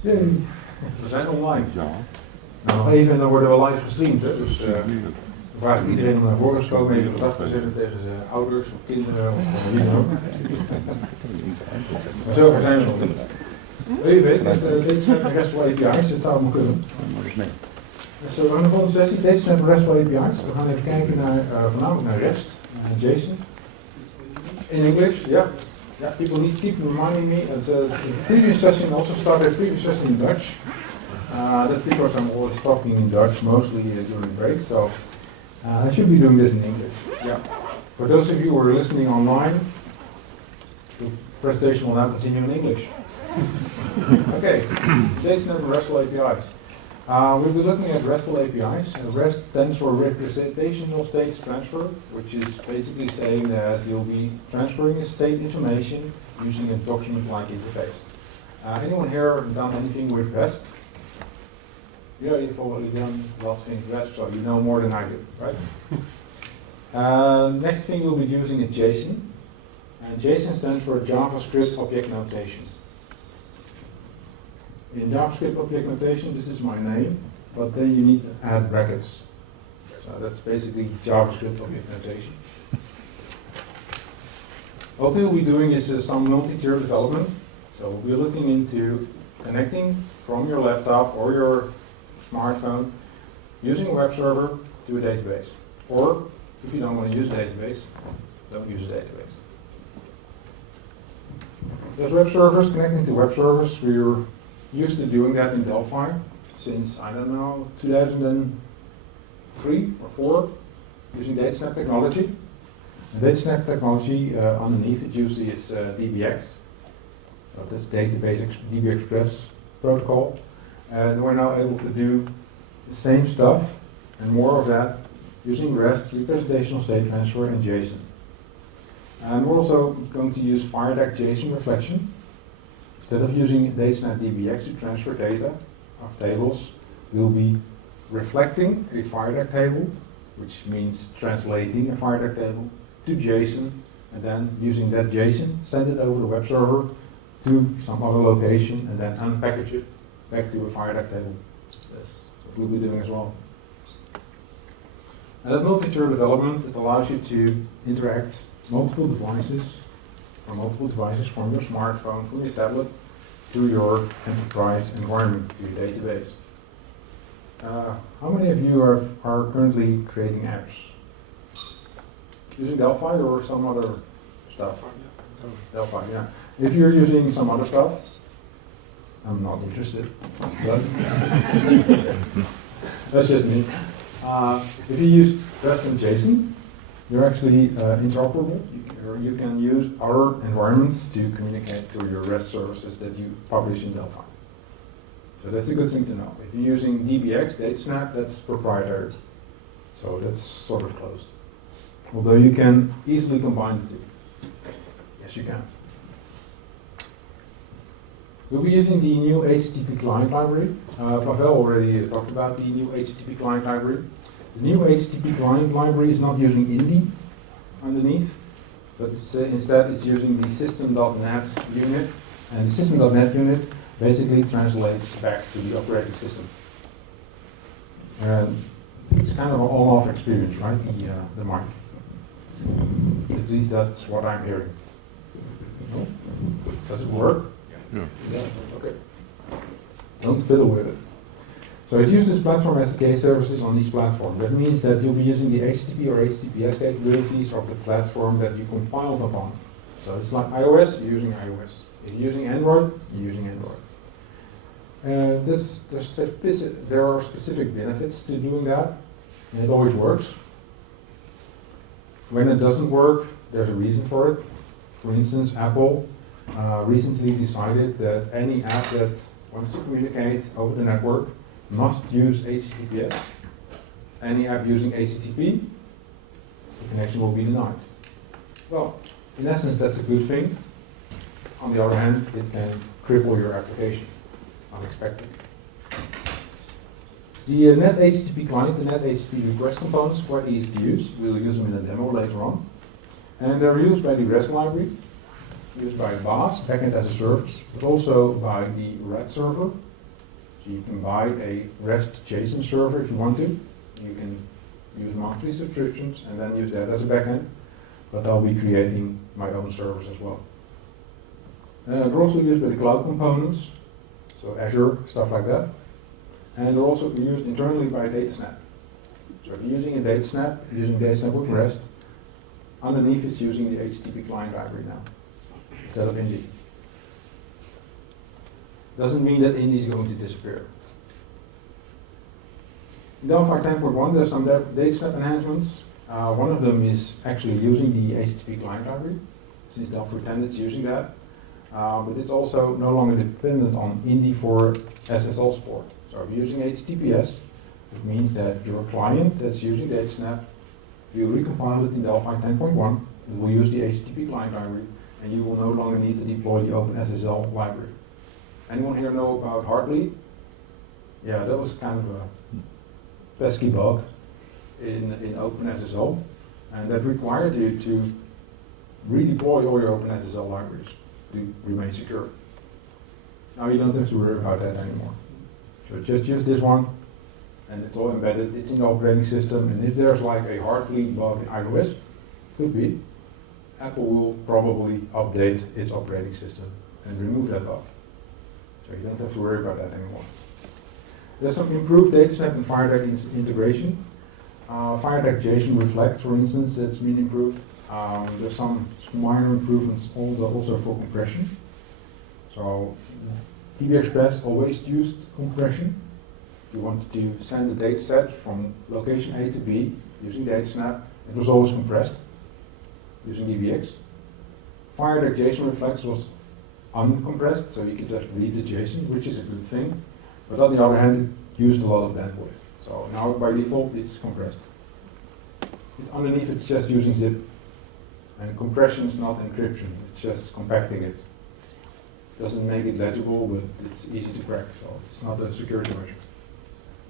Yay. We zijn online. Ja. Nou, nog even en dan worden we live gestreamd. Hè? Dus we vragen iedereen om naar voren te komen, even gedag te zetten tegen zijn ouders of kinderen of wie dan ook. Maar zover zijn we nog niet. Je weet, dit zijn de RESTful API's, dit zou maar kunnen. Dus we gaan de volgende sessie, deze zijn RESTful API's. We gaan even kijken naar, voornamelijk naar REST, JSON. In English, yeah. Yeah, people need to keep reminding me that the previous session also started a previous session in Dutch. That's because I'm always talking in Dutch, mostly during breaks, so I should be doing this in English. Yeah. For those of you who are listening online, the presentation will now continue in English. Okay, JSON and RESTful APIs. We'll be looking at RESTful APIs. REST stands for Representational State Transfer, which is basically saying that you'll be transferring a state information using a document-like interface. Anyone here done anything with REST? Yeah, you've already done lots of things with REST, so you know more than I do, right? Next thing we'll be using is JSON. And JSON stands for JavaScript Object Notation. In JavaScript object notation, this is my name, but then you need to add brackets. So that's basically JavaScript object notation. What we'll be doing is some multi-tier development. So we'll be looking into connecting from your laptop or your smartphone using a web server to a database. Or if you don't want to use a database, don't use a database. There's web servers connecting to web servers. We're used to doing that in Delphi since, I don't know, 2003 or 4, using DataSnap technology. And DataSnap technology, underneath it usually is DBX. So this database DB Express protocol. And we're now able to do the same stuff and more of that using REST, representational state transfer, and JSON. And we're also going to use FireDAC JSON reflection. Instead of using DataSnap DBX to transfer data of tables, we'll be reflecting a FireDAC table, which means translating a FireDAC table to JSON, and then using that JSON, send it over the web server to some other location, and then unpackage it back to a FireDAC table. That's what we'll be doing as well. And that multi-tier development, it allows you to interact multiple devices from your smartphone, from your tablet, to your enterprise environment, to your database. How many of you are currently creating apps? Using Delphi or some other stuff? Delphi, yeah. If you're using some other stuff, I'm not interested, but that's just me. If you use REST and JSON, you're actually interoperable. You can use other environments to communicate to your REST services that you publish in Delphi. So that's a good thing to know. If you're using DBX, DataSnap, that's proprietary. So that's sort of closed. Although you can easily combine the two. Yes, you can. We'll be using the new HTTP client library. Pavel already talked about the new HTTP client library. The new HTTP client library is not using INDI underneath, but instead it's using the system.net unit, and the system.net unit basically translates back to the operating system. And it's kind of an on-off experience, right, the mic. At least that's what I'm hearing. No? Does it work? Yeah. Yeah, okay. Don't fiddle with it. So it uses platform SDK services on each platform. That means that you'll be using the HTTP or HTTPS capabilities of the platform that you compiled upon. So it's like iOS, you're using iOS. If you're using Android, you're using Android. There are specific benefits to doing that, and it always works. When it doesn't work, there's a reason for it. For instance, Apple recently decided that any app that wants to communicate over the network must use HTTPS. Any app using HTTP, the connection will be denied. Well, in essence, that's a good thing. On the other hand, it can cripple your application unexpectedly. The net HTTP client, the net HTTP request components, quite easy to use. We'll use them in a demo later on. And they're used by the REST library, used by BAS, backend as a service, but also by the RED server, So you can buy a REST JSON server if you want to. You can use monthly subscriptions and then use that as a backend. But I'll be creating my own servers as well. They're also used by the cloud components, so Azure, stuff like that. And they're also used internally by DataSnap. So if you're using a DataSnap, you're using DataSnap with REST, underneath it's using the HTTP client library now, instead of Indy. Doesn't mean that Indy is going to disappear. In Delphi 10.1 there's some DataSnap enhancements. One of them is actually using the HTTP client library. Since Delphi 10 it's using that. But it's also no longer dependent on Indy for SSL support. So if you're using HTTPS, it means that your client that's using DataSnap, you recompile it in Delphi 10.1, it will use the HTTP client library, and you will no longer need to deploy the OpenSSL library. Anyone here know about Heartbleed? Yeah, that was kind of a pesky bug in OpenSSL, and that required you to redeploy all your OpenSSL libraries to remain secure. Now you don't have to worry about that anymore. So just use this one, and it's all embedded, it's in the operating system, and if there's like a Heartbleed bug in iOS, could be, Apple will probably update its operating system and remove that bug. So you don't have to worry about that anymore. There's some improved DataSnap and FireDAC integration. FireDAC JSON Reflect, for instance, that's been improved. There's some minor improvements also for compression. So DB Express always used compression. If you wanted to send a data set from location A to B using DataSnap, it was always compressed using DBX. FireDAC JSON Reflex was uncompressed, so you could just read the JSON, which is a good thing. But on the other hand, it used a lot of bandwidth. So now by default, it's compressed. Underneath, it's just using zip. And compression is not encryption, it's just compacting it. Doesn't make it legible, but it's easy to crack, so it's not a security measure.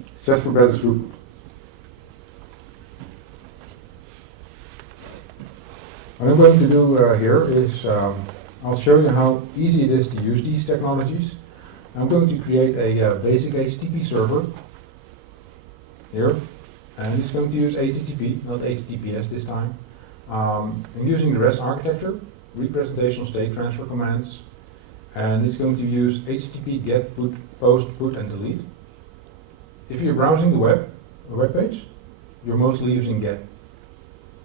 It's just for better throughput. What I'm going to do here is I'll show you how easy it is to use these technologies. I'm going to create a basic HTTP server here, and it's going to use HTTP, not HTTPS this time. I'm using the REST architecture, representational state transfer commands, and it's going to use HTTP get, put, post, put, and delete. If you're browsing the web page, you're mostly using get.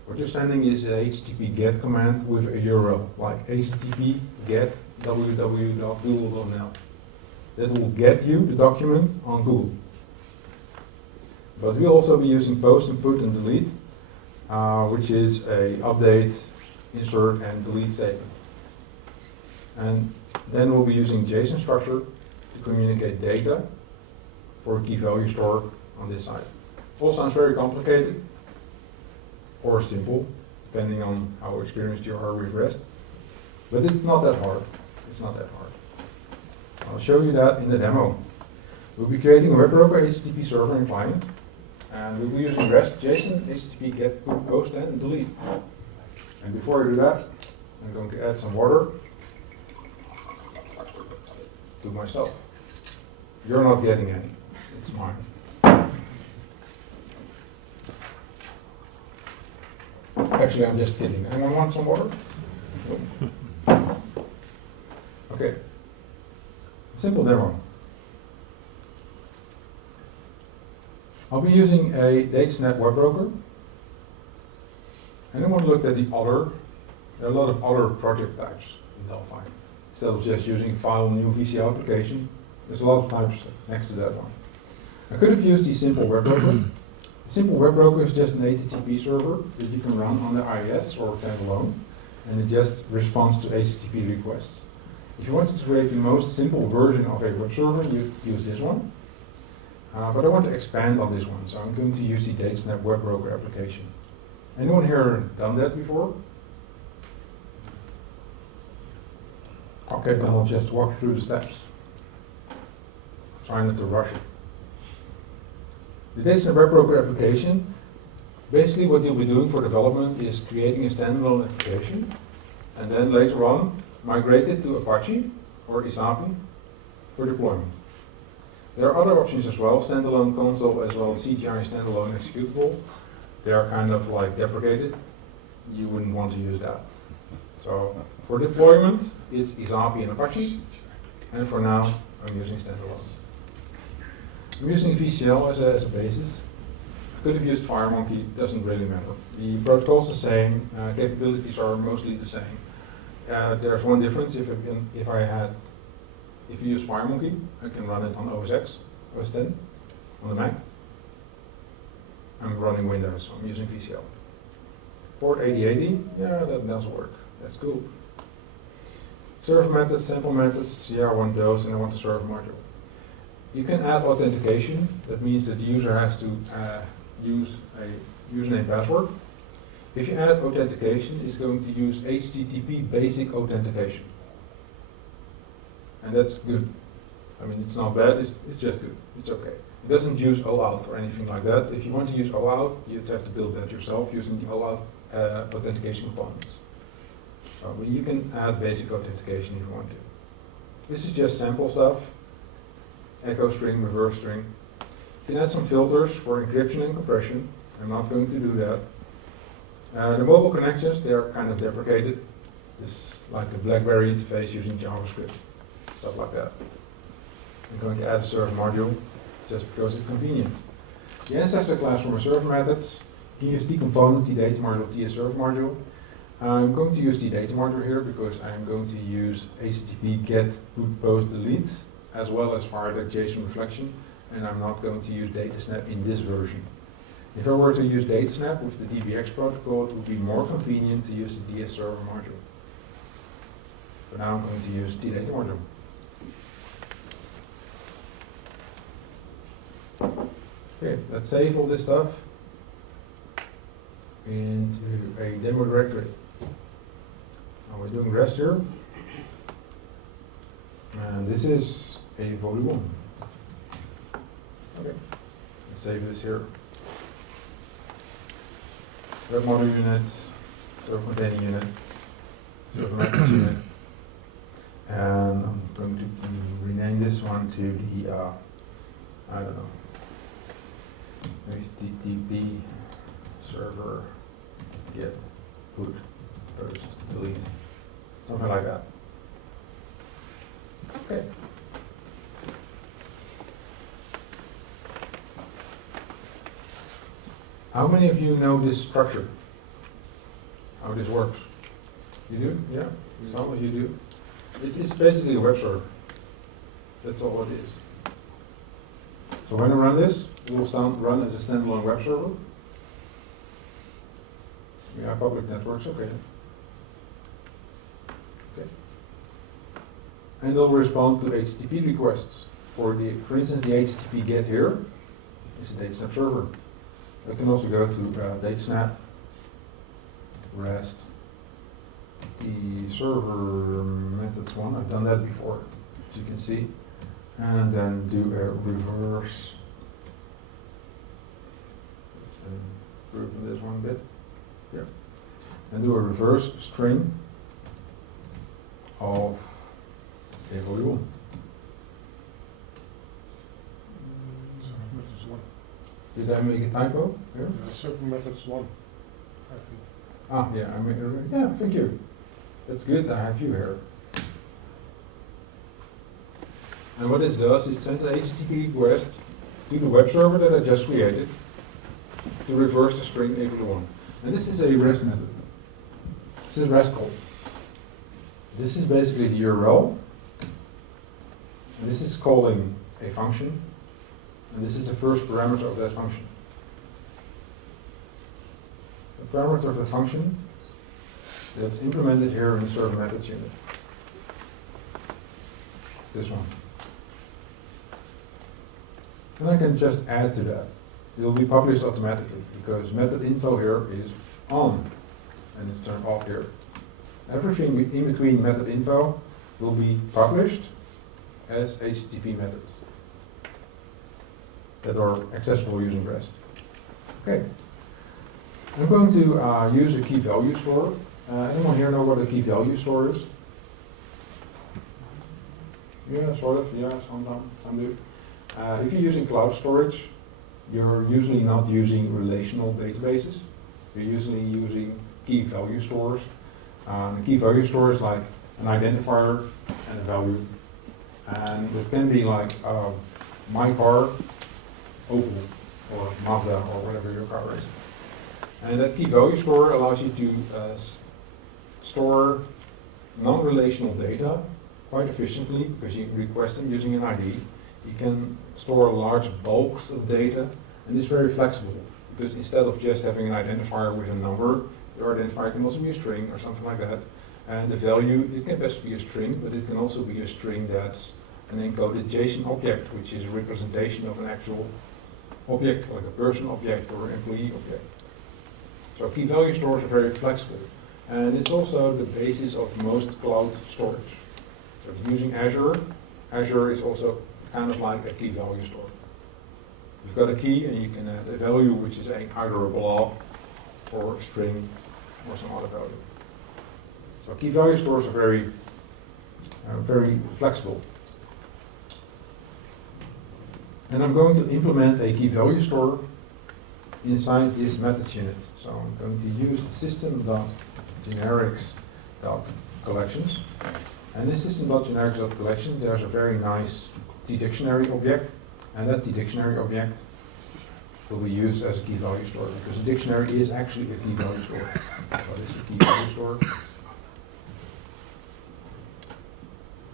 What you're sending is a HTTP get command with a URL, like HTTP get www.google.nl. That will get you the document on Google. But we'll also be using post and put and delete, which is a update, insert, and delete statement. And then we'll be using JSON structure to communicate data for a key value store on this side. All sounds very complicated or simple, depending on how experienced you are with REST. But it's not that hard. It's not that hard. I'll show you that in the demo. We'll be creating a WebRoper HTTP server and client, and we'll be using REST, JSON, HTTP get, put, post, and delete. And before I do that, I'm going to add some water to myself. You're not getting any. It's mine. Actually, I'm just kidding. Anyone want some water? Okay. Simple demo. I'll be using a DataSnap web broker. Anyone looked at the other? There are a lot of other project types in Delphi. Instead of just using file new VC application, there's a lot of types next to that one. I could have used the simple web broker. The simple web broker is just an HTTP server that you can run on the IIS or standalone, and it just responds to HTTP requests. If you wanted to create the most simple version of a web server, you use this one. But I want to expand on this one, so I'm going to use the DataSnap web broker application. Anyone here done that before? Okay, then I'll just walk through the steps. Try not to rush it. The DataSnap web broker application, basically what you'll be doing for development is creating a standalone application, and then later on migrate it to Apache or Isapi for deployment. There are other options as well, standalone console as well as CGI standalone executable. They are kind of like deprecated. You wouldn't want to use that. So for deployment, it's Isapi and Apache, and for now, I'm using standalone. I'm using VCL as a basis. I could have used FireMonkey, doesn't really matter. The protocol's the same, capabilities are mostly the same. There's one difference. If you use FireMonkey, I can run it on OS X, OS 10, on the Mac. I'm running Windows, so I'm using VCL. Port 8080, yeah, that does work. That's cool. Server methods, sample methods, yeah, I want those, and I want the server module. You can add authentication. That means that the user has to use a username password. If you add authentication, it's going to use HTTP basic authentication. And that's good. I mean, it's not bad, it's just good. It's okay. It doesn't use OAuth or anything like that. If you want to use OAuth, you'd have to build that yourself using the OAuth authentication components. But you can add basic authentication if you want to. This is just sample stuff. Echo string, reverse string. You can add some filters for encryption and compression. I'm not going to do that. The mobile connections, they are kind of deprecated. It's like a BlackBerry interface using JavaScript, stuff like that. I'm going to add a server module just because it's convenient. The ancestor class for my server methods, you can use the component, the data module, the server module. I'm going to use the data module here because I'm going to use HTTP get, put, post, delete, as well as fire that JSON reflection, and I'm not going to use DataSnap in this version. If I were to use DataSnap with the DBX protocol, it would be more convenient to use the DS server module. But now I'm going to use the data module. Okay, let's save all this stuff into a demo directory. Now we're doing REST here. And this is a volume 1. Okay, let's save this here. Web model unit, server containing unit, server methods unit. And I'm going to rename this one to the, I don't know, HTTP server get, put, post, delete, something like that. Okay. How many of you know this structure? How this works? You do? Yeah? Some of you do. It's basically a web server. That's all it is. So when I run this, it will run as a standalone web server. Yeah, public networks, okay. Okay. And it'll respond to HTTP requests. For instance, the HTTP get here is a DataSnap server. I can also go to DataSnap, REST, the server methods one. I've done that before, as you can see. And then do a reverse. Let's improve on this one bit. Yeah. And do a reverse string of a volume. Did I make a typo here? Server methods 1. Ah, yeah, yeah, thank you. That's good, I have you here. And what this does is send an HTTP request to the web server that I just created to reverse the string AV1. And this is a REST method. This is RESTful. This is basically the URL. And this is calling a function. And this is the first parameter of that function. The parameter of the function that's implemented here in the server methods unit. It's this one. And I can just add to that. It will be published automatically because method info here is on and it's turned off here. Everything in between method info will be published as HTTP methods that are accessible using REST. Okay. I'm going to use a key value store. Anyone here know what a key value store is? Yeah, sort of. Yeah, some do. If you're using cloud storage, you're usually not using relational databases. You're usually using key value stores. A key value store is like an identifier and a value. And it can be like my car, Opel, or Mazda, or whatever your car is. And that key value store allows you to store non-relational data quite efficiently because you request them using an ID. You can store large bulks of data, and it's very flexible because instead of just having an identifier with a number, your identifier can also be a string or something like that. And the value, it can best be a string, but it can also be a string that's an encoded JSON object, which is a representation of an actual object, like a person object or employee object. So key value stores are very flexible. And it's also the basis of most cloud storage. So if you're using Azure, Azure is also kind of like a key value store. You've got a key and you can add a value which is either a blob or a string or some other value. So key value stores are very flexible. And I'm going to implement a key value store inside this methods unit. So I'm going to use the system.generics.collections. And this system.generics.collection, there's a very nice t-dictionary object, and that t-dictionary object will be used as a key value store because a dictionary is actually a key value store. So this is a key value store.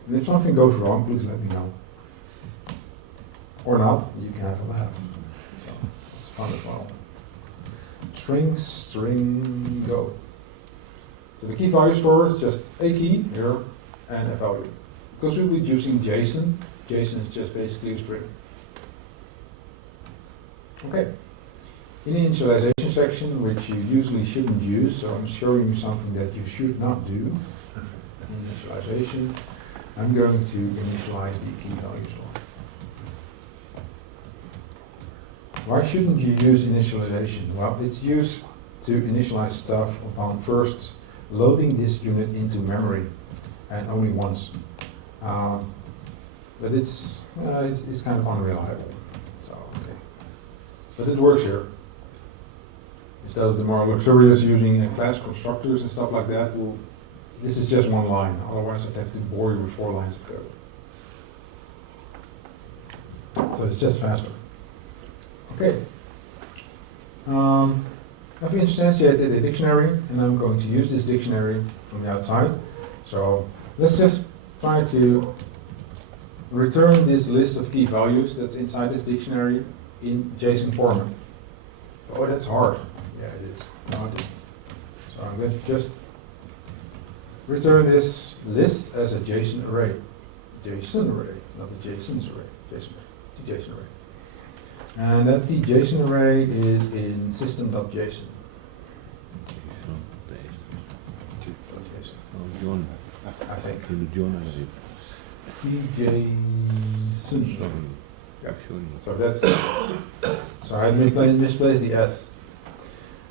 And if something goes wrong, please let me know. Or not, you can have a laugh. So it's fun as well. String, go. So the key value store is just a key here and a value. Because we'll be using JSON, JSON is just basically a string. Okay. In the initialization section, which you usually shouldn't use, so I'm showing you something that you should not do. Initialization, I'm going to initialize the key value store. Why shouldn't you use initialization? Well, it's used to initialize stuff upon first loading this unit into memory, and only once. But it's kind of unreliable. So, okay. But it works here. Instead of the more luxurious using class constructors and stuff like that, this is just one line. Otherwise, I'd have to bore you with 4 lines of code. So it's just faster. Okay. I've instantiated a dictionary, and I'm going to use this dictionary from the outside. So let's just try to return this list of key values that's inside this dictionary in JSON format. Oh, that's hard. Yeah, it is. No, it isn't. So I'm going to just return this list as a JSON array. JSON array, not a JSON's array. JSON array. And that the JSON array is in system.json. I think. TJSON. So that's so I misplaced the S.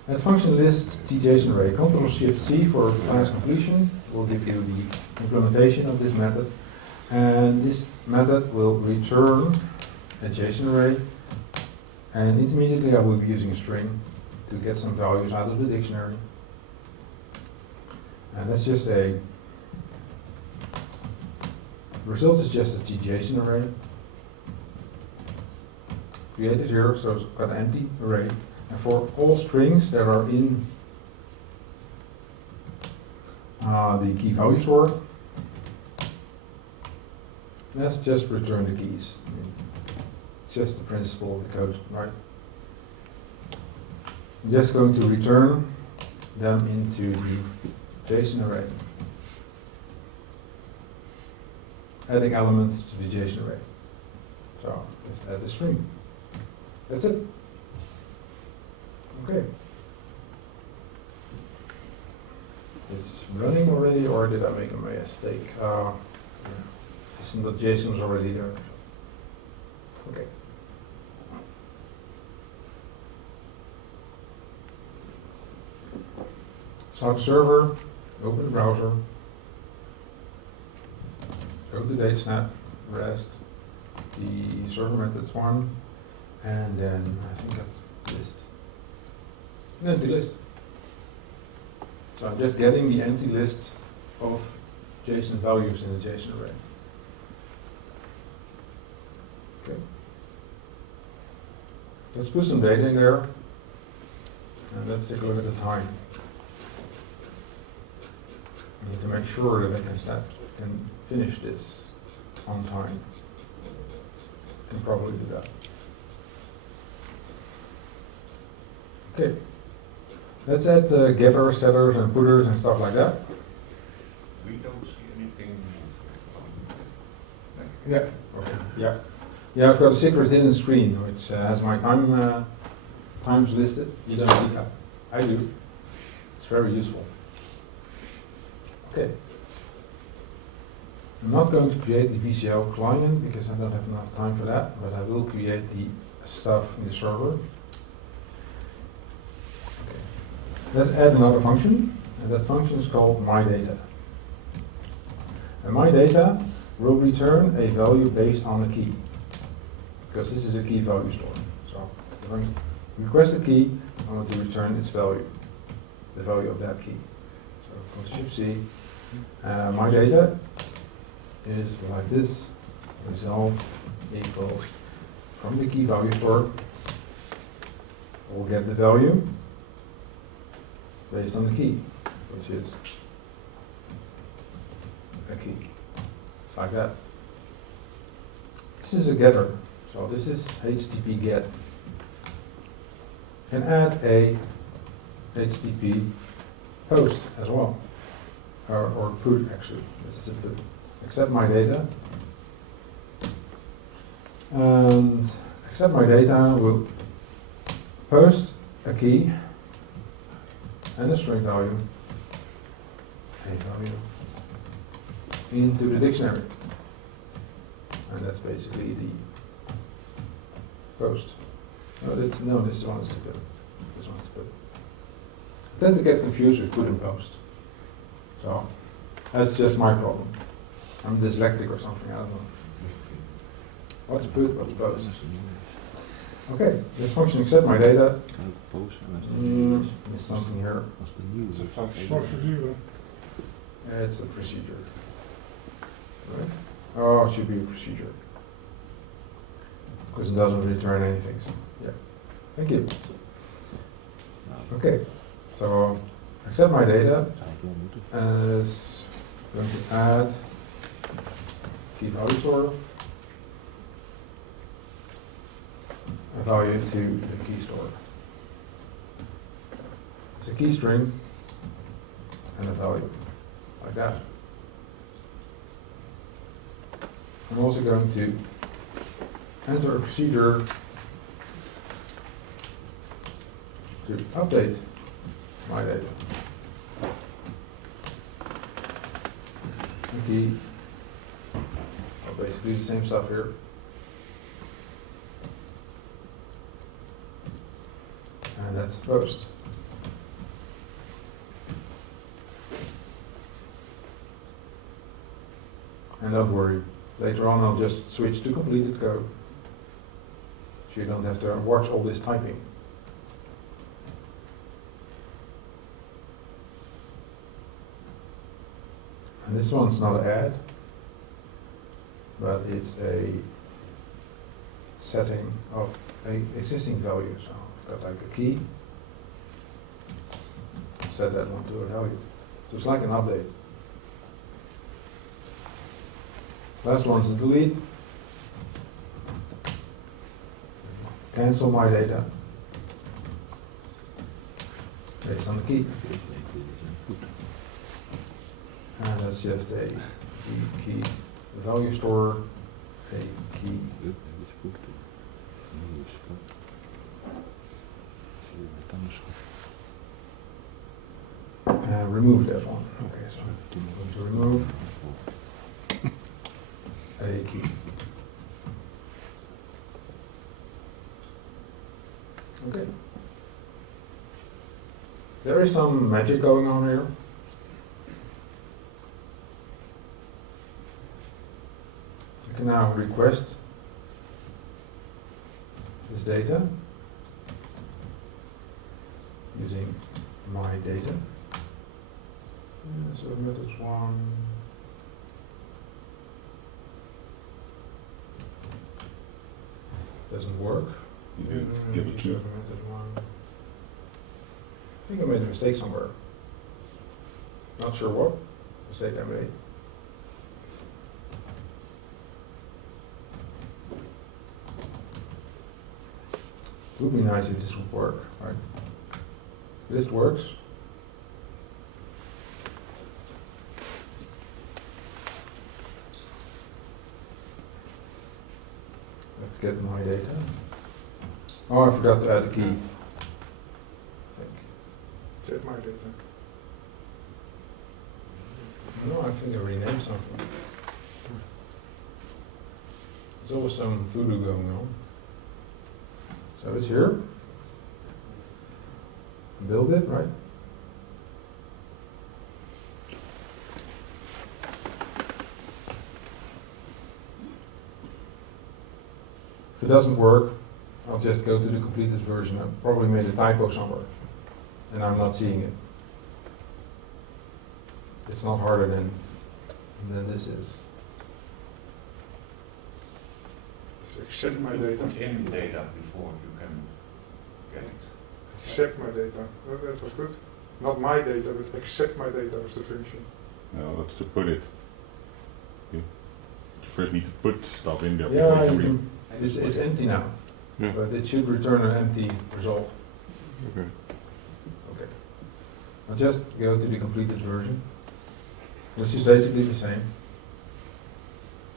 At function list tJSON array, Ctrl+Shift+C for class completion will give you the implementation of this method, and this method will return a JSON array. And intermediately I will be using a string to get some values out of the dictionary. And that's just the result is just a tJSON array. Created here, so it's got an empty array. And for all strings that are in the key value store, let's just return the keys. It's just the principle of the code, right? I'm just going to return them into the JSON array. Adding elements to the JSON array. So, let's add the string. That's it. Okay. It's running already, or did I make a mistake? System.json is already there. Okay. Start the server, open the browser, go to DataSnap, REST, the server methods one, and then I think a list. An empty list. So I'm just getting the empty list of JSON values in the JSON array. Okay. Let's put some data in there, and let's take a look at the time. I need to make sure that I can finish this on time. Can probably do that. Okay. Let's add getters, setters, and putters and stuff like that. We don't see anything. Yeah. Okay. Yeah. Yeah, I've got a secret hidden screen which has my times listed. You don't see that. I do. It's very useful. Okay. I'm not going to create the VCL client because I don't have enough time for that, but I will create the stuff in the server. Okay. Let's add another function, and that function is called myData. And myData will return a value based on a key, because this is a key value store. So I'm going to request a key, I want to return its value, the value of that key. So Shift-C, myData is like this, result equals from the key value store, we'll get the value based on the key, which is a key, like that. This is a getter, so this is HTTP get. Can add a HTTP post as well, or put actually, this is a put. Accept myData, and accept myData will post a key and a string value, into the dictionary, and that's basically the post. No, this one is to put. This one's to put. I tend to get confused with put and post, so that's just my problem. I'm dyslexic or something, I don't know. What to put, what to post. Okay, this function accept myData. There's something here. It's a function. It's a procedure. Right? Oh, it should be a procedure. Because it doesn't return anything. So, yeah. Thank you. Okay, so accept myData as going to add key value store, a value to the key store. It's a key string and a value, like that. I'm also going to enter a procedure to update myData. Key. Basically the same stuff here. And that's the post. And don't worry, later on I'll just switch to completed code, so you don't have to watch all this typing. And this one's not an add, but it's a setting of an existing value. So I've got like a key, set that one to a value. So it's like an update. Last one's a delete. Cancel myData based on the key. And that's just a key value store, a key. Remove that one. Okay, so I'm going to remove a key. Okay. There is some magic going on here. You can now request this data using my data. So methods 1. Doesn't work. You give a key. Method 1. I think I made a mistake somewhere. Not sure what mistake I made. It would be nice if this would work, right? This works. Let's get my data. Oh, I forgot to add a key. I think. Get my data. No, I think I renamed something. There's always some voodoo going on. So it's here. Build it, right? If it doesn't work, I'll just go to the completed version. I probably made a typo somewhere, and I'm not seeing it. It's not harder than this is. Accept my data. Put in data before you can get it. Accept my data. Oh, that was good. Not my data, but accept my data was the function. No, that's to put it. You first need to put stuff in there Yeah, before you you can can, it's empty now, Yeah. but it should return an empty result. Okay. Okay. I'll just go to the completed version, which is basically the same.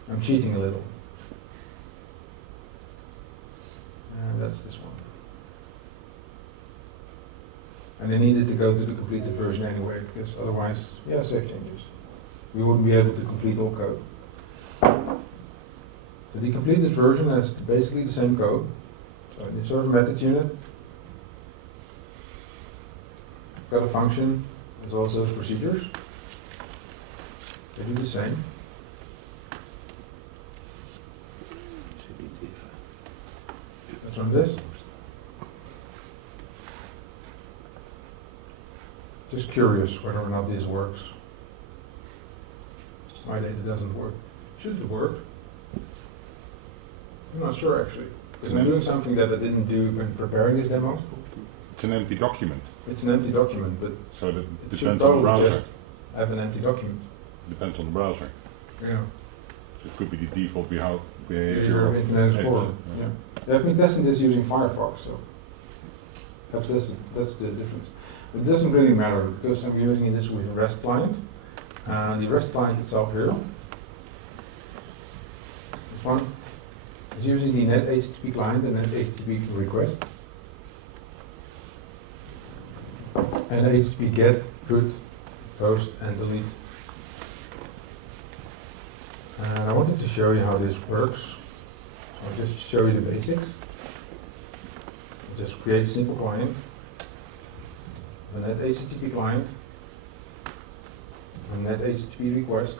I'm cheating a little. And that's this one. And I needed to go to the completed version anyway, because otherwise, yeah, save changes. We wouldn't be able to complete all code. So the completed version has basically the same code. So in the server methods unit, got a function, there's also procedures. They do the same. Let's run this. Just curious whether or not this works. My data doesn't work. Should it work? I'm not sure actually. Because I'm doing something that I didn't do when preparing this demo. It's an empty document, It's an empty document, but so that it should depends on the probably browser. just have an empty document. Depends on the browser. Yeah. So it could be the default behavior Your of Internet Explorer. Yeah. Yeah. They've been testing this using Firefox, so perhaps that's the difference. But it doesn't really matter because I'm using this with a REST client. The REST client itself here, this one, is using the net HTTP client and net HTTP request. And HTTP get, put, post, and delete. And I wanted to show you how this works. So I'll just show you the basics. I'll just create a simple client, a net HTTP client, a net HTTP request.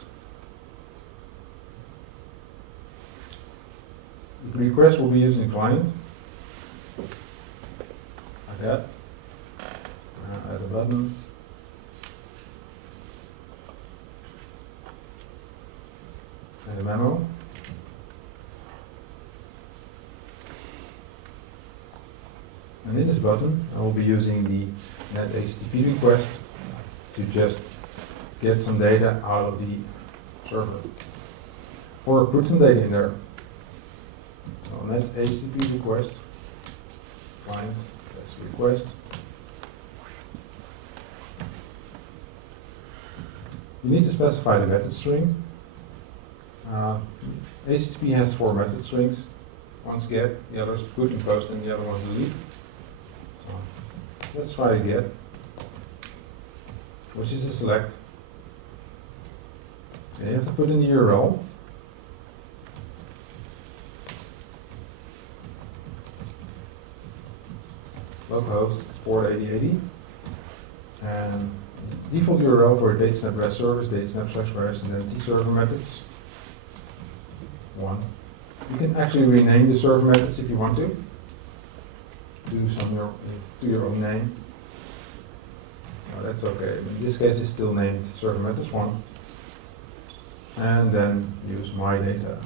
The request will be using the client, like that. Add a button. And a memo. And in this button, I will be using the net HTTP request to just get some data out of the server. Or put some data in there. So net HTTP request, client, that's request. You need to specify the method string. HTTP has 4 method strings. One's get, the other's put and post, and the other one's delete. So let's try get, which is a select. And you have to put in the URL. Localhost port 8080. And default URL for a DataSnap REST service, DataSnap/REST, and then T-server methods. 1. You can actually rename the server methods if you want to. do some to your own name. No, that's okay. In this case, it's still named server methods 1. And then use my data.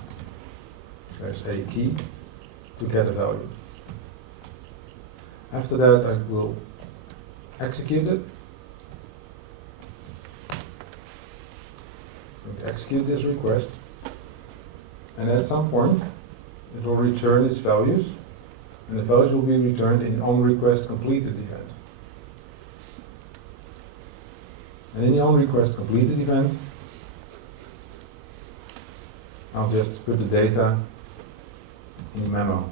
There's a key to get a value. After that, I will execute it. Execute this request. And at some point, it will return its values. And the values will be returned in onRequest completed event. And in the onRequest completed event, I'll just put the data in the memo.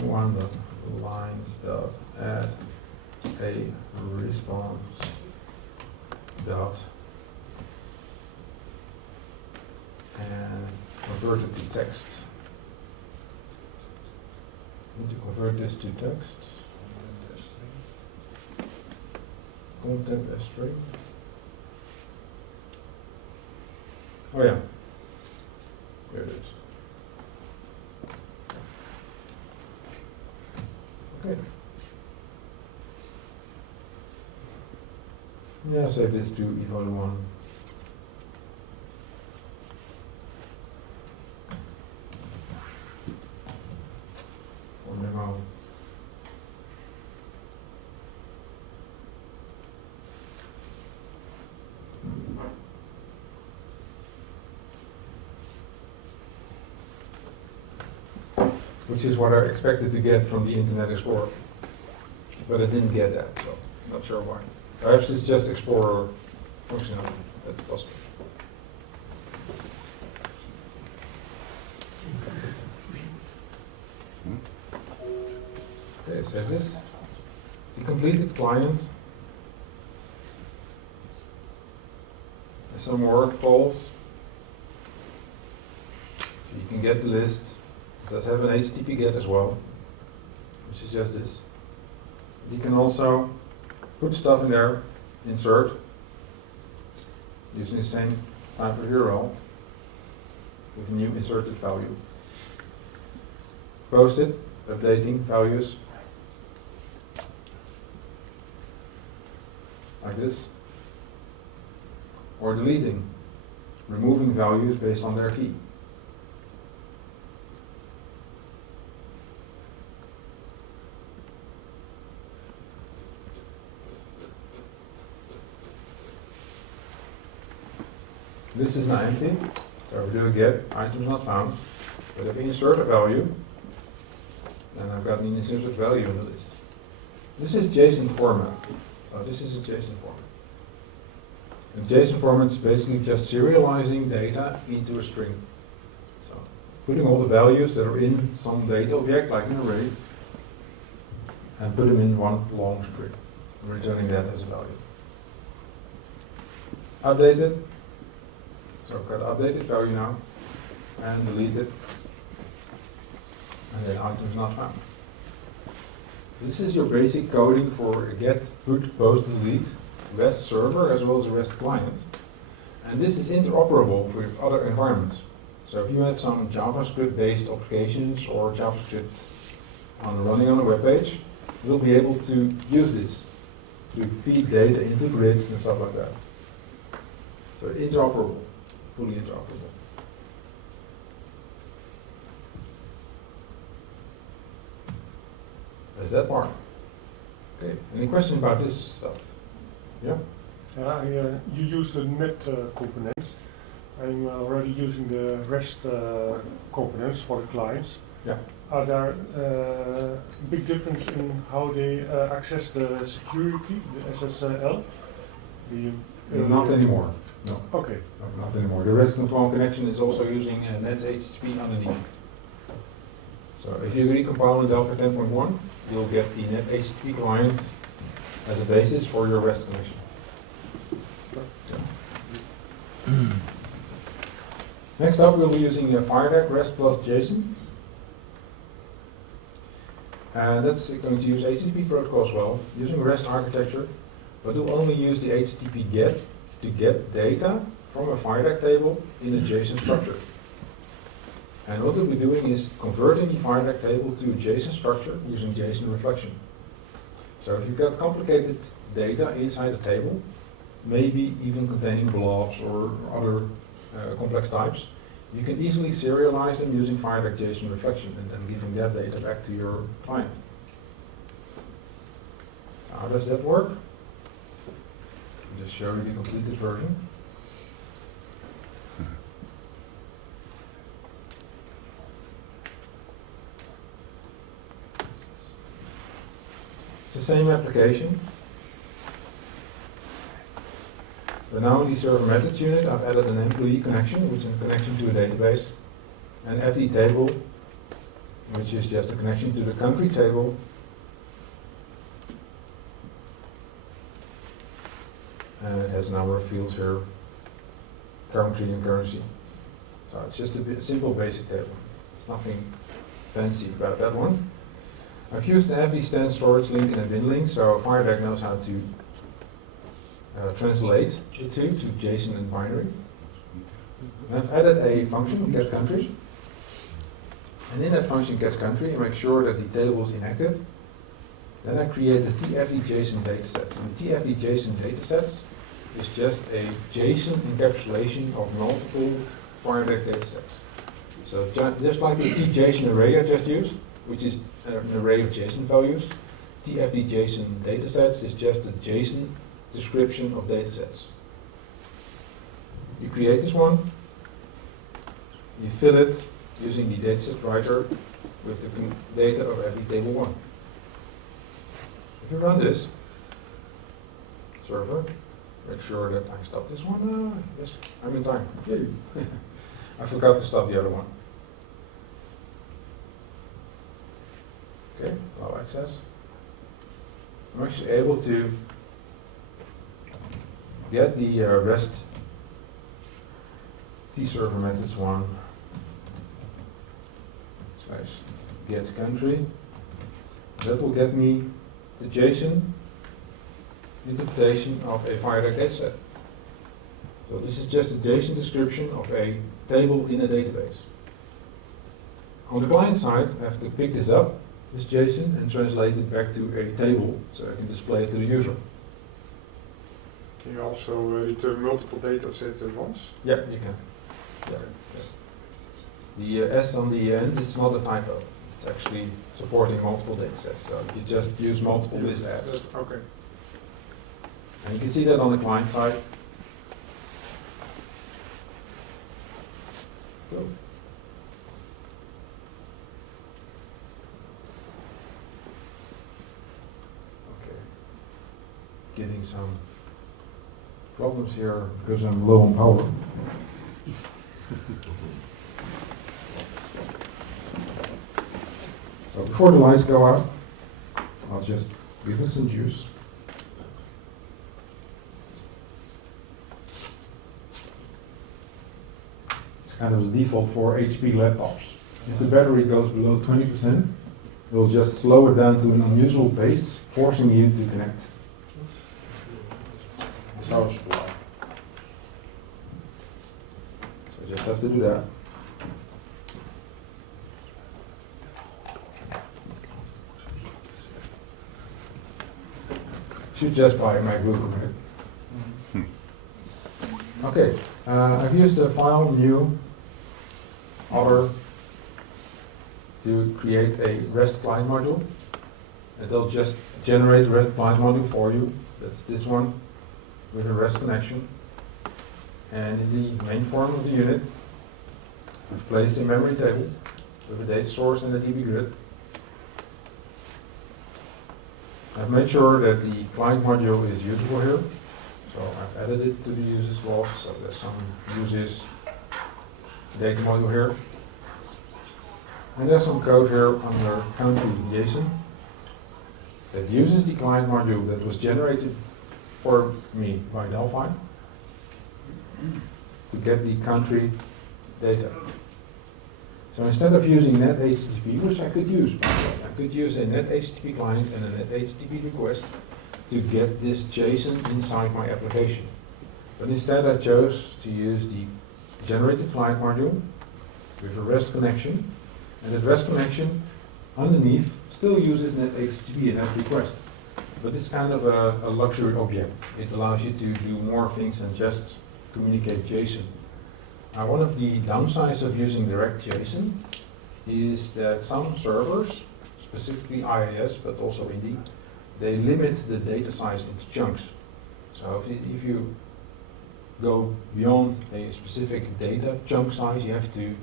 One.lines.add a response dot and convert it to text. Need to convert this to text. Content as string. Oh yeah. There it is. Okay. Yeah, save this to eval1. For memo. Which is what I expected to get from the Internet Explorer. But I didn't get that, so not sure why. Perhaps it's just Explorer functionality. That's possible. Okay, so this. The completed client. Some more calls. You can get the list. It does have an HTTP GET as well, which is just this. You can also put stuff in there, insert, using the same type of URL with a new inserted value. Post it, updating values, like this, or deleting, removing values based on their key. This is now empty, so we do a get, items not found. But if we insert a value, then I've got an inserted value in the list. This is JSON format. So this is a JSON format. And JSON format is basically just serializing data into a string. So putting all the values that are in some data object, like an array, and put them in one long string, and returning that as a value. Update it. So I've got updated value now, and delete it, and then items not found. This is your basic coding for a get, put, post, delete, REST server as well as a REST client. And this is interoperable with other environments. So if you have some JavaScript-based applications or JavaScript running on a web page, you'll be able to use this to feed data into grids and stuff like that. So interoperable. Fully interoperable. That's that part. Okay, any question about this stuff? Yeah? You use the net components. I'm already using the REST components for the clients. Yeah. Are there big difference in how they access the security, the SSL? Not anymore. No. Okay. No, not anymore. The REST control connection is also using Net HTTP underneath. So if you recompile in Delphi 10.1, you'll get the Net HTTP client as a basis for your REST connection. Yeah. Next up, we'll be using FireDAC REST plus JSON. And that's going to use HTTP protocol as well, using REST architecture, but we'll only use the HTTP GET to get data from a FireDAC table in a JSON structure. And what we'll be doing is converting the FireDeck table to a JSON structure using JSON reflection. So if you've got complicated data inside a table, maybe even containing blobs or other complex types, you can easily serialize them using FireDeck JSON reflection and then giving that data back to your client. So how does that work? I'll just show you the completed version. It's the same application. But now in the server methods unit, I've added an employee connection, which is a connection to a database, an FD table, which is just a connection to the country table, and it has a number of fields here, country and currency. So it's just a simple basic table. It's nothing fancy about that one. I've used the FD stand storage link and a bin link, so FireDeck knows how to translate it to JSON and binary. And I've added a function, getCountry. And in that function, getCountry, I make sure that the table is inactive. Then I create the TFD JSON datasets. And the TFD JSON datasets is just a JSON encapsulation of multiple FireDeck datasets. So just like the tJSON array I just used, which is an array of JSON values, TFD JSON datasets is just a JSON description of datasets. You create this one, you fill it using the dataset writer with the data of every table 1. If you run this server, make sure that I stop this one. Yes, I'm in time. Yay. I forgot to stop the other one. Okay, allow access. I'm actually able to get the REST T-server methods one slash get country. That will get me the JSON interpretation of a FireDeck dataset. So this is just a JSON description of a table in a database. On the client side, I have to pick this up, this JSON, and translate it back to a table so I can display it to the user. Can you also return multiple data sets at once? Yeah, you can. Yeah. The S on the end, it's not a typo. It's actually supporting multiple datasets. So you just use multiple list adds. Okay. And you can see that on the client side. Go. Okay. Getting some problems here because I'm low on power. So before the lights go out, I'll just give it some juice. It's kind of the default for HP laptops. If the battery goes below 20%, it will just slow it down to an unusual pace, forcing you to connect the power supply. So I just have to do that. Should just buy my Google, right? Okay, I've used the file new other to create a REST client module. It'll just generate a REST client module for you. That's this one with a REST connection. And in the main form of the unit, I've placed a memory table with a data source and a DB grid. I've made sure that the client module is usable here. So I've added it to the users clause, so there's some uses data module here. And there's some code here under country JSON that uses the client module that was generated for me by Delphi to get the country data. So instead of using net HTTP, which I could use, by the way, I could use a net HTTP client and a net HTTP request to get this JSON inside my application. But instead I chose to use the generated client module with a REST connection, and that REST connection underneath still uses NetHTTP and that request. But it's kind of a luxury object. It allows you to do more things than just communicate JSON. One of the downsides of using direct JSON is that some servers, specifically IIS, but also Indy, they limit the data size into chunks. So if you go beyond a specific data chunk size, you have to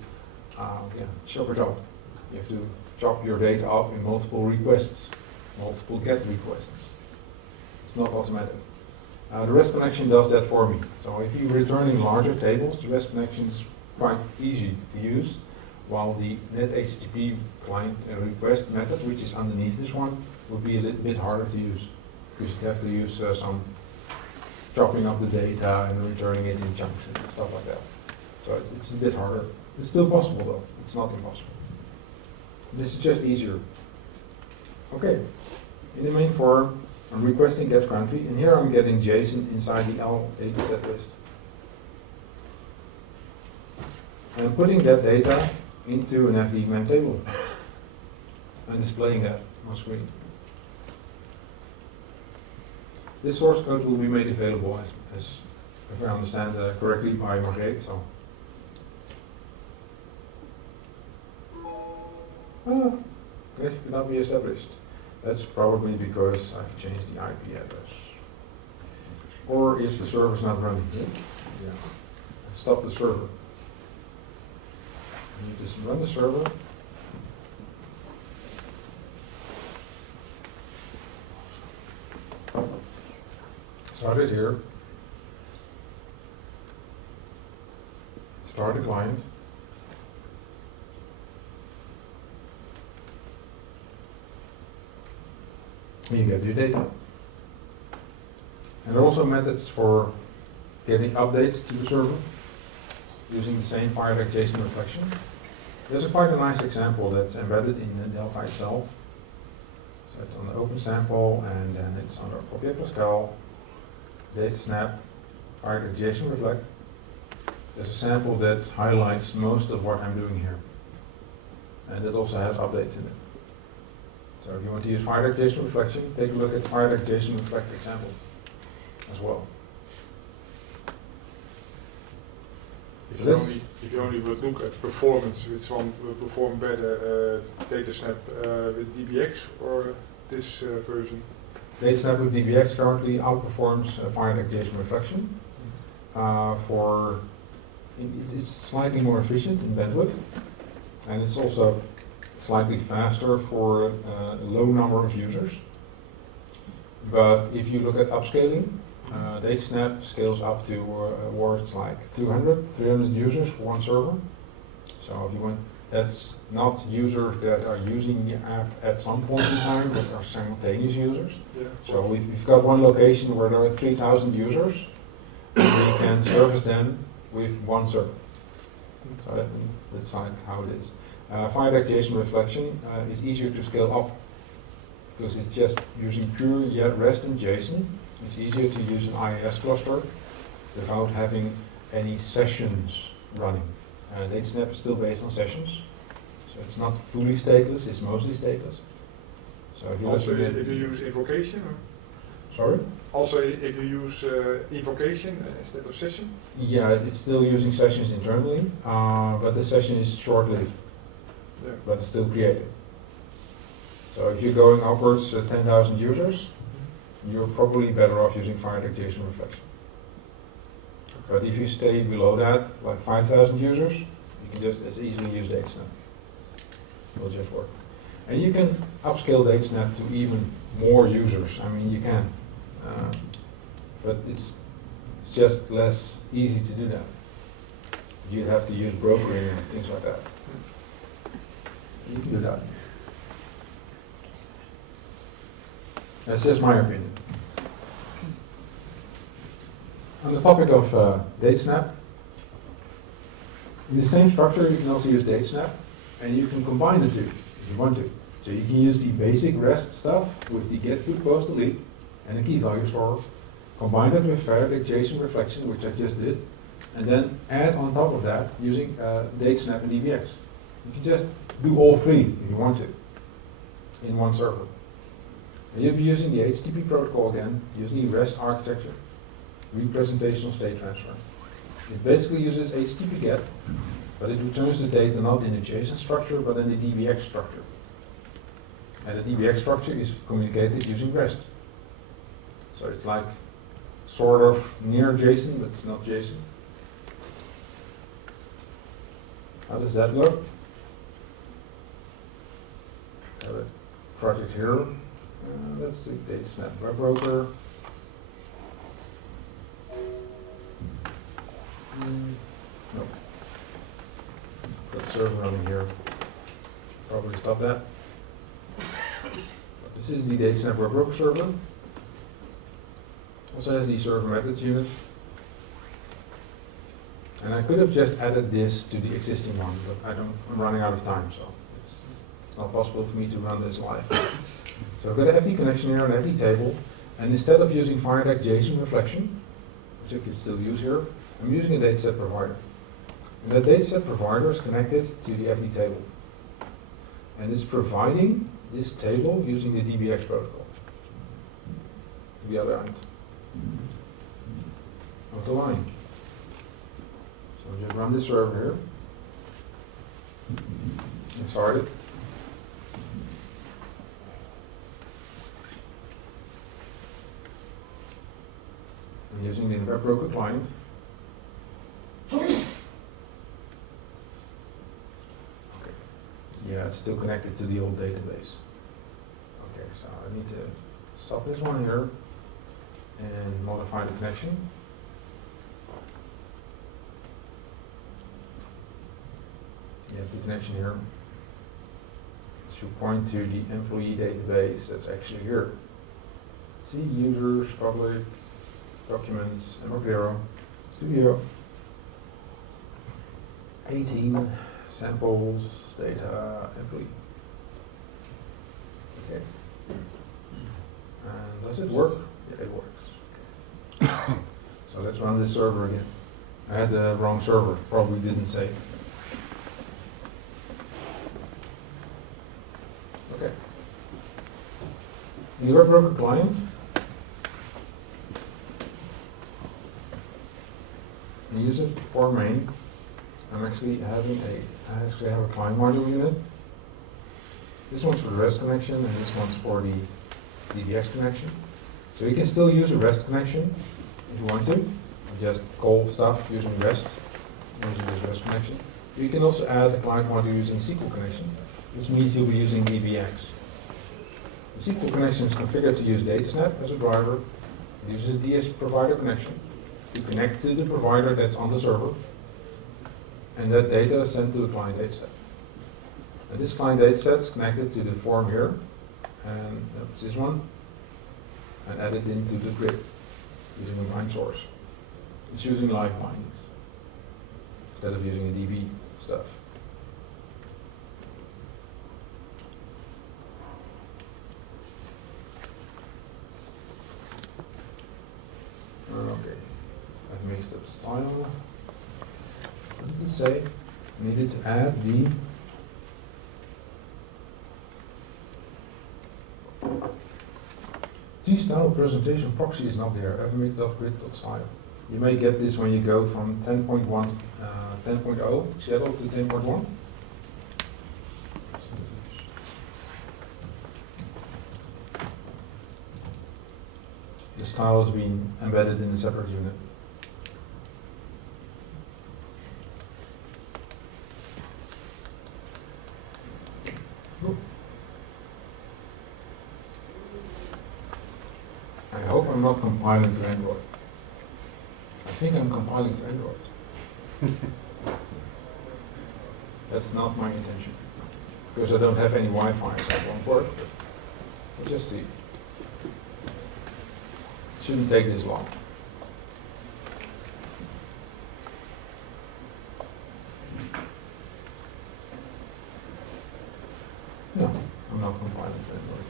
chop it up. You have to chop your data up in multiple requests, multiple GET requests. It's not automatic. The REST connection does that for me. So if you're returning larger tables, the REST connection is quite easy to use, while the NetHTTP client request method, which is underneath this one, would be a little bit harder to use, because you have to use some chopping up the data and returning it in chunks and stuff like that. So it's a bit harder. It's still possible though. It's not impossible. This is just easier. Okay. In the main form, I'm requesting get country, and here I'm getting JSON inside the L dataset list. And I'm putting that data into an FD table and displaying that on screen. This source code will be made available, as if I understand correctly, by Margreet. So. Okay, cannot be established. That's probably because I've changed the IP address. Or if the server's not running. Yeah. Stop the server. You just run the server. Start it here. Start the client. And you get your data. And there are also methods for getting updates to the server using the same Firebase.json reflection. There's quite a nice example that's embedded in the Delphi itself. So it's on the open sample, and then it's under Object Pascal, DataSnap, Firebase.json reflect. There's a sample that highlights most of what I'm doing here. And it also has updates in it. So if you want to use Firebase.json reflection, take a look at the Firebase.json reflect example as well. If you only would look at performance, which one will perform better, DataSnap with DBX or this version? DataSnap with DBX currently outperforms Firebase.json reflection. It's slightly more efficient in bandwidth, and it's also slightly faster for a low number of users. But if you look at upscaling, DataSnap scales up to words like 200, 300 users for one server. So if you want, that's not users that are using the app at some point in time, but are simultaneous users. Yeah, so we've got one location where there are 3,000 users, and we can service them with one server. So that's like how it is. Firebase.json reflection is easier to scale up because it's just using pure REST and JSON. It's easier to use an IIS cluster without having any sessions running. DataSnap is still based on sessions, so it's not fully stateless, it's mostly stateless. So if you also, if you use invocation? Or? Sorry? Also, if you use invocation instead of session? Yeah, it's still using sessions internally, but the session is short-lived, but it's still created. So if you're going upwards 10,000 users, you're probably better off using Firebase.json reflection. But if you stay below that, like 5,000 users, you can just as easily use DataSnap. It will just work. And you can upscale DataSnap to even more users. I mean, you can. But it's just less easy to do that. You have to use brokering and things like that. You can do that. That's just my opinion. On the topic of DataSnap, in the same structure you can also use DataSnap, and you can combine the two if you want to. So you can use the basic REST stuff with the get, put, post, delete, and a key value store, combine it with Firebase.json reflection, which I just did, and then add on top of that using DataSnap and DBX. You can just do all three if you want to in one server. And you'll be using the HTTP protocol again, using the REST architecture, representational state transfer. It basically uses HTTP GET, but it returns the data not in the JSON structure, but in the DBX structure. And the DBX structure is communicated using REST. So it's like sort of near JSON, but it's not JSON. How does that look? Have a project here. Let's do DataSnap Web Broker. Nope. Got server running here. Probably stop that. This is the DataSnap Web Broker server. Also has the server methods unit. And I could have just added this to the existing one, but I'm running out of time, so it's not possible for me to run this live. So I've got an FD connection here, an FD table, and instead of using Firedeck JSON reflection, which I can still use here, I'm using a dataset provider. And that dataset provider is connected to the FD table. And it's providing this table using the DBX protocol to the other end of the line. So I'll just run this server here and start it. I'm using the web broker client. Okay. Yeah, it's still connected to the old database. Okay, so I need to stop this one here and modify the connection. You have the connection here. It should point to the employee database that's actually here. See, users, public, documents, Embarcadero, Studio, 18, samples, data, employee. Okay. And does it work? Yeah, it works. So let's run this server again. I had the wrong server, probably didn't save. Okay. In the web broker client, use it for main. I'm actually having I have a client module unit. This one's for the REST connection, and this one's for the DBX connection. So you can still use a REST connection if you want to. Just call stuff using REST, using this REST connection. You can also add a client module using SQL connection, which means you'll be using DBX. The SQL connection is configured to use DataSnap as a driver. It uses a DS provider connection. You connect to the provider that's on the server, and that data is sent to the client dataset. And this client dataset is connected to the form here, and that's this one, and added into the grid using a bind source. It's using live bindings instead of using a DB stuff. Okay. I've mixed that style. What did it say? I needed to add the T-style presentation proxy is not there. fmx.grid.style. You may get this when you go from 10.1, 10.0 shadow to 10.1. The style has been embedded in a separate unit. I hope I'm not compiling to Android. I think I'm compiling to Android. That's not my intention. Because I don't have any Wi-Fi, so it won't work. We'll just see. It shouldn't take this long. No, I'm not compiling to Android.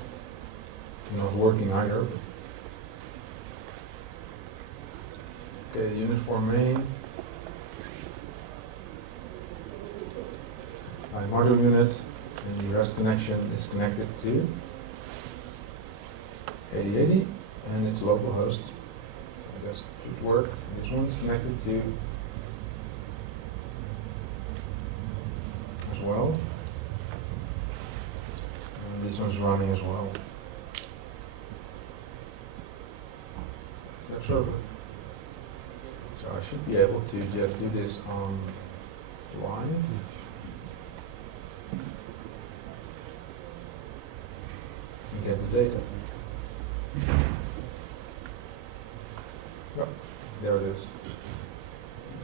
It's not working either. But okay, unit for main. module unit, and the REST connection is connected to 8080, and it's localhost. I guess it should work. This one's connected to as well. And this one's running as well. Snap server. So I should be able to just do this on line. And get the data. Yep, there it is.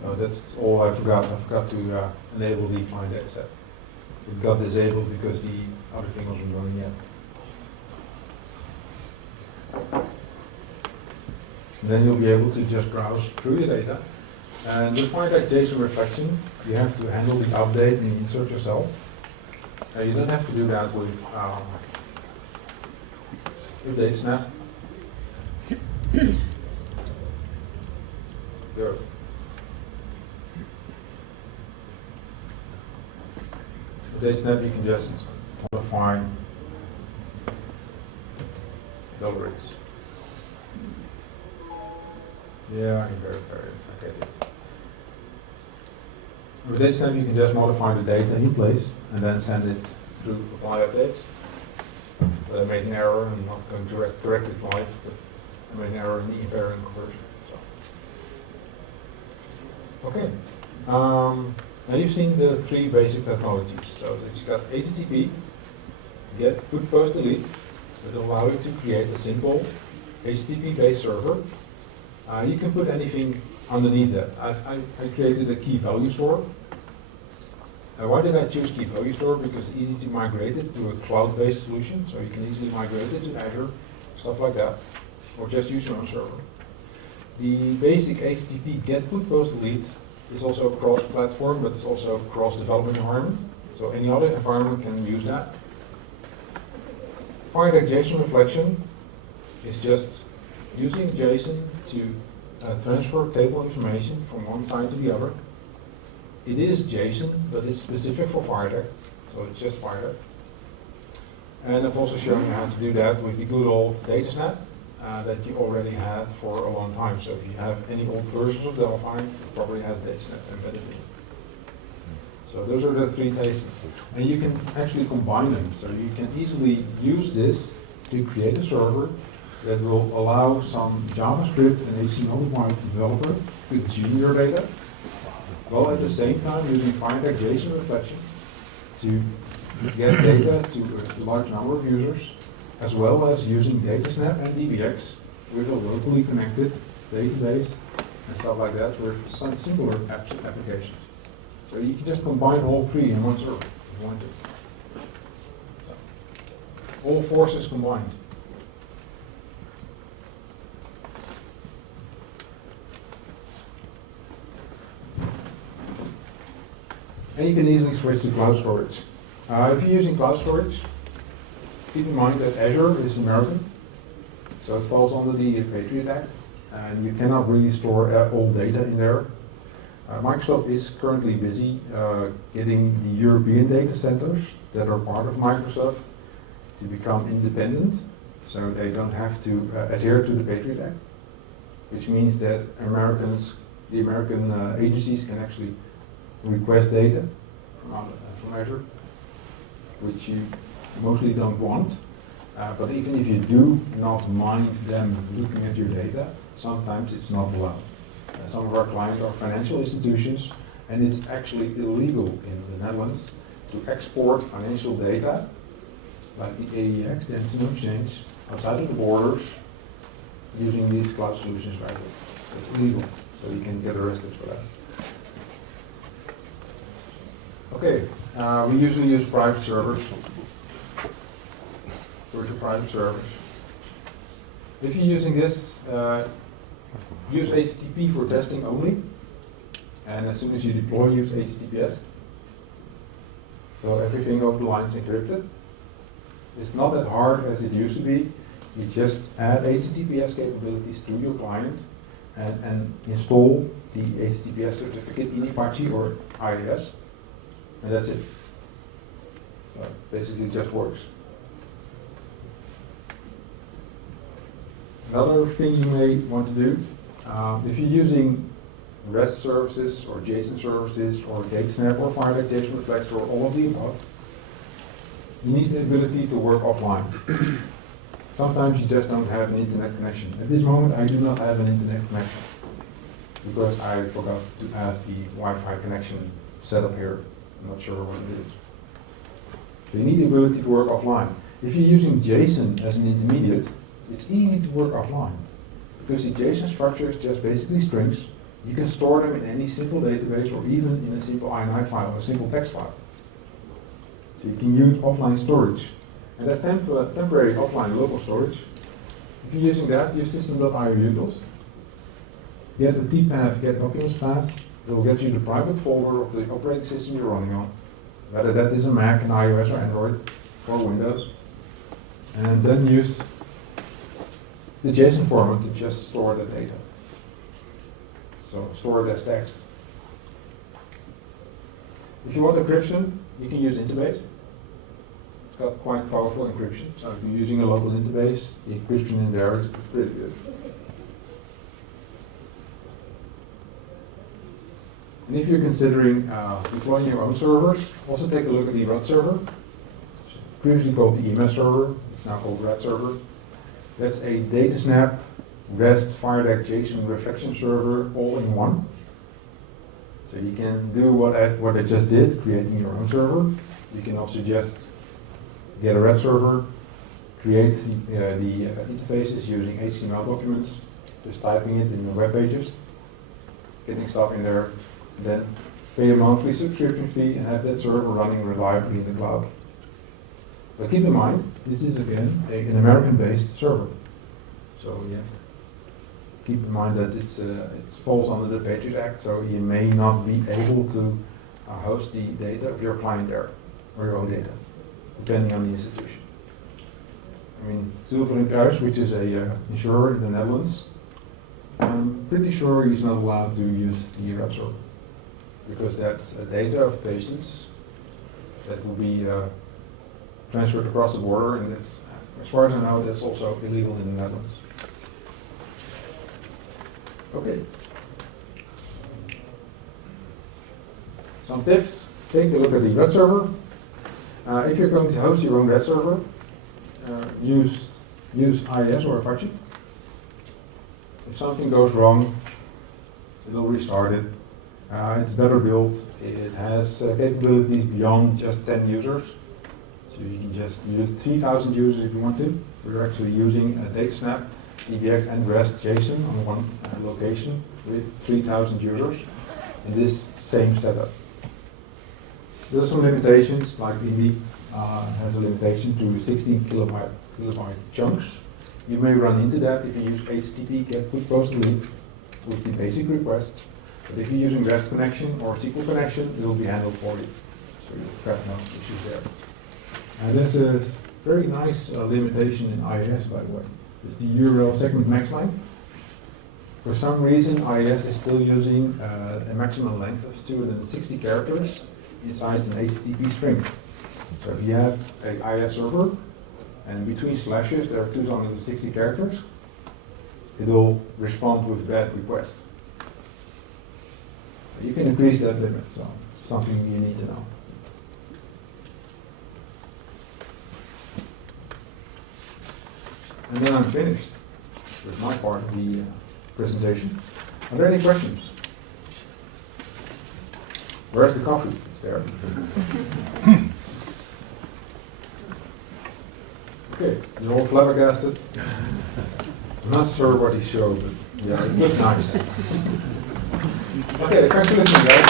So that's all I forgot. I forgot to enable the client data set. It got disabled because the other thing wasn't running yet. And then you'll be able to just browse through your data. And to find that JSON reflection, you have to handle the update and insert yourself. You don't have to do that with DataSnap. There. With DataSnap, you can just modify the rates. Yeah, I can verify it. I get it. With DataSnap, you can just modify the data in place and then send it through apply updates. But I made an error. I'm not going to correct it live, but I made an error in the invariant conversion. So. Okay. Now you've seen the three basic technologies. So it's got HTTP, get, put, post, delete, that will allow you to create a simple HTTP-based server. You can put anything underneath that. I created a key value store. Why did I choose key value store? Because it's easy to migrate it to a cloud-based solution, so you can easily migrate it to Azure, stuff like that, or just use your own server. The basic HTTP get, put, post, delete is also cross-platform, but it's also cross-development environment. So any other environment can use that. Find JSON reflection is just using JSON to transfer table information from one side to the other. It is JSON, but it's specific for Firetech, so it's just Firetech. And I've also shown you how to do that with the good old DataSnap that you already had for a long time. So if you have any old versions of Delphi, it probably has DataSnap embedded in it. So those are the three tastes. And you can actually combine them. So you can easily use this to create a server that will allow some JavaScript and HTML5 developer to consume your data, while at the same time using Firetech JSON reflection to get data to a large number of users, as well as using DataSnap and DBX with a locally connected database and stuff like that with some similar applications. So you can just combine all three in one server if you want to. So, all forces combined. And you can easily switch to cloud storage. If you're using cloud storage, keep in mind that Azure is American, so it falls under the Patriot Act, and you cannot really store all data in there. Microsoft is currently busy getting the European data centers that are part of Microsoft to become independent, so they don't have to adhere to the Patriot Act, which means that the American agencies can actually request data from Azure, which you mostly don't want. But even if you do not mind them looking at your data, sometimes it's not allowed. Some of our clients are financial institutions, and it's actually illegal in the Netherlands to export financial data, like the AEX, the Amsterdam Exchange, outside of the borders, using these cloud solutions right away. It's illegal, so you can get arrested for that. Okay, we usually use private servers, virtual private servers. If you're using this, use HTTP for testing only, and as soon as you deploy, use HTTPS. So everything over the line is encrypted. It's not that hard as it used to be. You just add HTTPS capabilities to your client and install the HTTPS certificate in Apache or IIS. And that's it. So basically it just works. Another thing you may want to do, if you're using REST services or JSON services or DataSnap or Firebase JSON Reflex or all of the above, you need the ability to work offline. Sometimes you just don't have an internet connection. At this moment I do not have an internet connection because I forgot to ask the Wi-Fi connection setup here. I'm not sure what it is. So you need the ability to work offline. If you're using JSON as an intermediate, it's easy to work offline because the JSON structure is just basically strings. You can store them in any simple database or even in a simple INI file or a simple text file. So you can use offline storage. And that temporary offline local storage, if you're using that, use system.io utils. Get the tpath, get documents path. It will get you the private folder of the operating system you're running on, whether that is a Mac, an iOS or Android or Windows. And then use the JSON format to just store the data. So store it as text. If you want encryption, you can use Intubate. It's got quite powerful encryption. So if you're using a local interface, the encryption in there is pretty good. And if you're considering deploying your own servers, also take a look at the RUD server. Previously called the EMS server, it's now called RUD server. That's a DataSnap, REST, Firedeck, JSON reflection server all in one. So you can do what I just did, creating your own server. You can also just get a RED server, create the interfaces using HTML documents, just typing it in the web pages, getting stuff in there, then pay a monthly subscription fee and have that server running reliably in the cloud. But keep in mind, this is again an American-based server. So you have to keep in mind that it falls under the Patriot Act, so you may not be able to host the data of your client there, or your own data, depending on the institution. I mean, Zilver and Kruis, which is a insurer in the Netherlands, I'm pretty sure he's not allowed to use the RED server, because that's data of patients that will be transferred across the border, and that's, as far as I know, that's also illegal in the Netherlands. Okay. Some tips. Take a look at the RED server. If you're going to host your own RED server, use IIS or Apache. If something goes wrong, it'll restart it. It's better built. It has capabilities beyond just 10 users. So you can just use 3,000 users if you want to. We're actually using DataSnap, DBX and REST JSON on one location with 3,000 users in this same setup. There are some limitations, like DB has a limitation to 16 kilobyte chunks. You may run into that if you use HTTP GET PUT POST DELETE with the basic request. But if you're using REST connection or SQL connection, it will be handled for you. So you'll have no issues there. And there's a very nice limitation in IIS, by the way. It's the URL segment max length. For some reason, IIS is still using a maximum length of 260 characters inside an HTTP string. So if you have an IIS server, and between slashes there are 260 characters, it will respond with bad request. You can increase that limit, so it's something you need to know. And then I'm finished with my part of the presentation. Are there any questions? Where's the coffee? It's there. Okay, you're all flabbergasted. I'm not sure what he showed, but yeah, it looked nice. Okay, thanks for listening, guys.